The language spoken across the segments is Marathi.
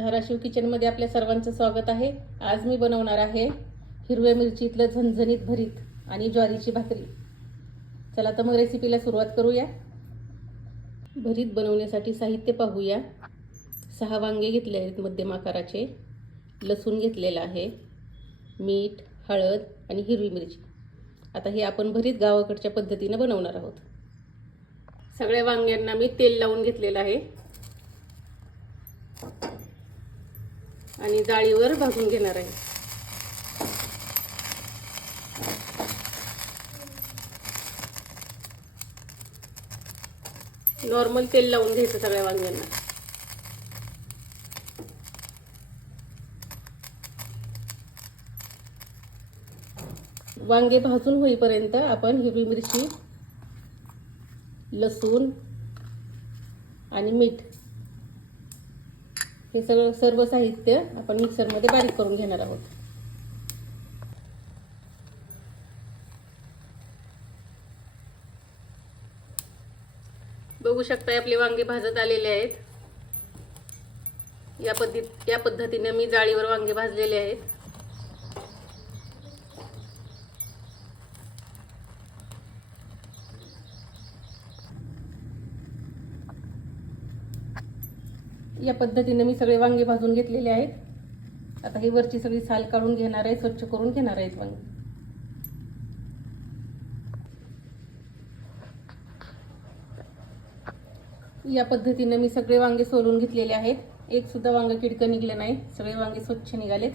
धाराशिव किचनमध्ये आपल्या सर्वांचं स्वागत आहे. आज मी बनवणार आहे हिरव्या मिरचीतलं झणझणीत भरीत आणि ज्वारीची भाकरी. चला तर मग रेसिपीला सुरुवात करूया. भरीत बनवण्यासाठी साहित्य पाहूया. सहा वांगे घेतले आहेत मध्यम आकाराचे. लसूण घेतलेला आहे. मीठ हळद आणि हिरवी मिरची. आता हे आपण भरीत गावाकडच्या पद्धतीनं बनवणार आहोत. सगळ्या वांग्यांना मी तेल लावून घेतलेलं आहे. आणि जाळीवर भाजून घेणार आहे. नॉर्मल तेल लावून घ्यायचं सगळ्या वांग्यांना. वांगे भाजून होईपर्यंत आपण हिरवी मिरची लसूण आणि मीठ हे सगळं सर्व साहित्य आपण मिक्सरमध्ये बारीक करून घेणार आहोत. बघू शकता आपले वांगे भाजत आलेले आहेत. या पद्धत या पद्धतीने मी जाळीवर वांगे भाजलेले आहेत. या पद्धतीने मी सगळे वांगे भाजून घेतलेले आहेत. आता ही वरची सगळी साल काढून घेणार आहे स्वच्छ करून घेणार आहेत वांगे. या पद्धतीने मी सगळे वांगे सोलून घेतलेले आहेत. एक सुद्धा वांग किडकं निघलं नाही. सगळे वांगे स्वच्छ निघालेत.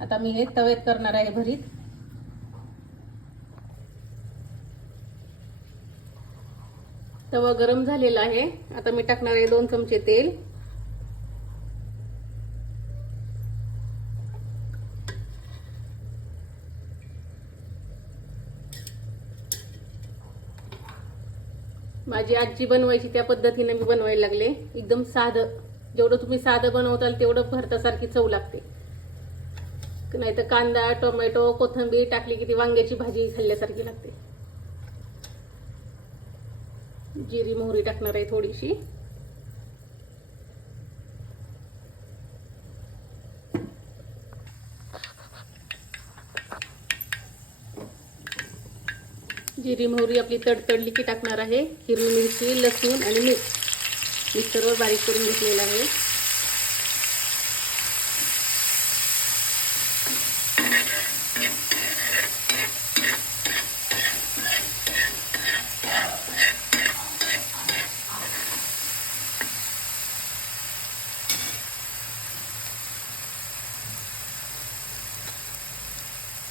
आता मी हे तव्यात करणार आहे भरीत. तवा गरम झालेला आहे. आता मी टाकणार आहे दोन चमचे तेल. माझी आजी बनवायची त्या पद्धतीने मी बनवायला लागले. एकदम साधं. जेवढं तुम्ही साधं बनवताल तेवढं भरतासारखी चव लागते. नाहीतर कांदा टोमॅटो कोथिंबीर टाकली की ती वांग्याची भाजी खाल्ल्यासारखी लागते. जिरी मोहरी टाकणार आहे थोडीशी. जिरी मोहरी आपली तडतडली की टाकणार आहे. हिरवी मिरची लसूण आणि मीठ. मिक्सरवर बारीक करून घेतलेलं आहे.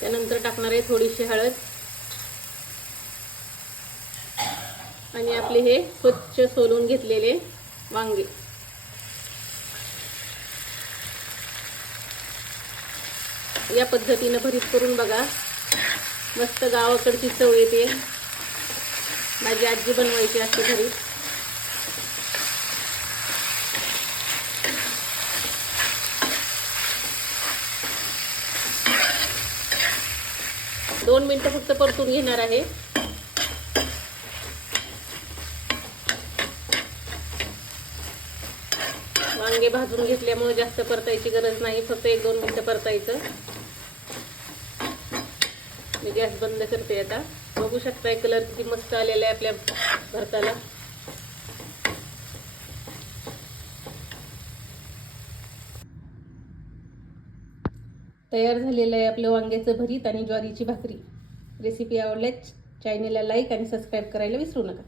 त्यानंतर टाकणार आहे थोडीशी हळद. आणि आपले हे स्वच्छ सोलून घेतलेले वांगे. या पद्धतीनं भरीत करून बघा. मस्त गावाकडची चव येते. माझी आजी बनवायची असते घरी दोन मिनिटं फक्त परतून घेणार आहे. वांगे भाजून घेतल्यामुळे जास्त परतायची गरज नाही फक्त एक दोन मिनटं परतायचं. मी गॅस बंद करते आता. बघू शकताय कलर किती मस्त आलेला आहे आपल्या भरताला. तयार झालेलं आहे आपलं वांग्याचं भरीत आणि ज्वारीची भाकरी. रेसिपी आवडल्यास चॅनेलला लाईक आणि सबस्क्राईब करायला विसरू नका.